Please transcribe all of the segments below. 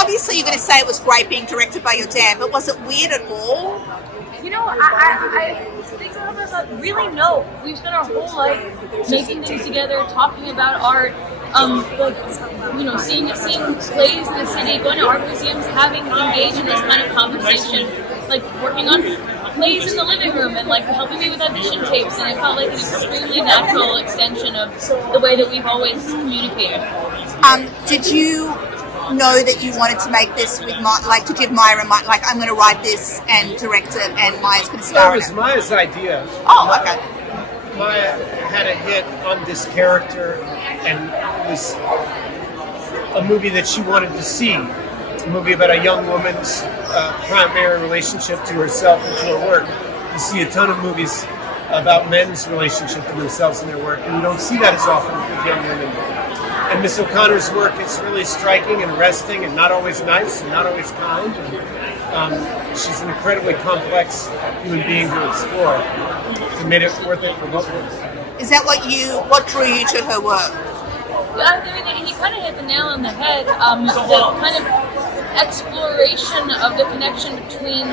Obviously, you're going to say it was great being directed by your dad, but was it weird at all? You know, I think some of us really know. We've spent our whole life making things together, talking about art, seeing plays in the city, going to art museums, having engaged in this kind of conversation, like working on plays in the living room and like helping me with audition tapes, and it felt like an extremely natural extension of the way that we've always communicated. Did you know that you wanted to make this with to give Maya and like, I'm going to write this and direct it, and Maya's going to star in it? It was Maya's idea. Oh, okay. Maya had a hit on this character, and it was a movie that she wanted to see. It's a movie about a young woman's primary relationship to herself and to her work. You see a ton of movies about men's relationship to themselves and their work, and you don't see that as often with young women. And Miss O'Connor's work is really striking and arresting and not always nice and not always kind. And, she's an incredibly complex human being to explore. It made it worth it for both of us. Is that what drew you to her work? Yeah, I mean, he kind of hit the nail on the head. The kind of exploration of the connection between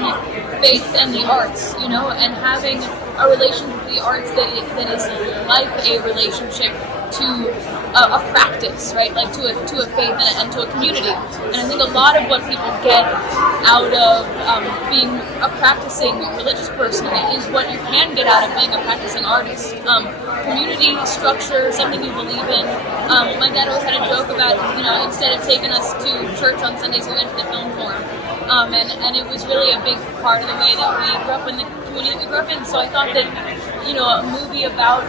faith and the arts, and having a relationship with the arts that is like a relationship to a practice, right? Like to a faith and to a community. And I think a lot of what people get out of being a practicing religious person is what you can get out of being a practicing artist. Community, structure, something you believe in. My dad always had a joke about, instead of taking us to church on Sundays, we went to the film forum. And it was really a big part of the way that we grew up in the community we grew up in. So I thought that, a movie about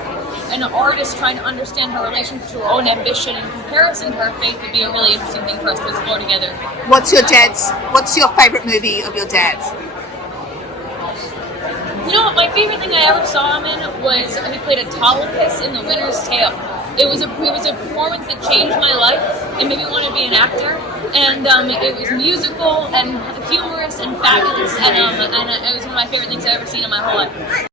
an artist trying to understand her relationship to her own ambition in comparison to her faith would be a really interesting thing for us to explore together. What's your favorite movie of your dad's? My favorite thing I ever saw him in was he played Autolycus in The Winter's Tale. It was a performance that changed my life and made me want to be an actor. And it was musical and humorous and fabulous, and it was one of my favorite things I've ever seen in my whole life.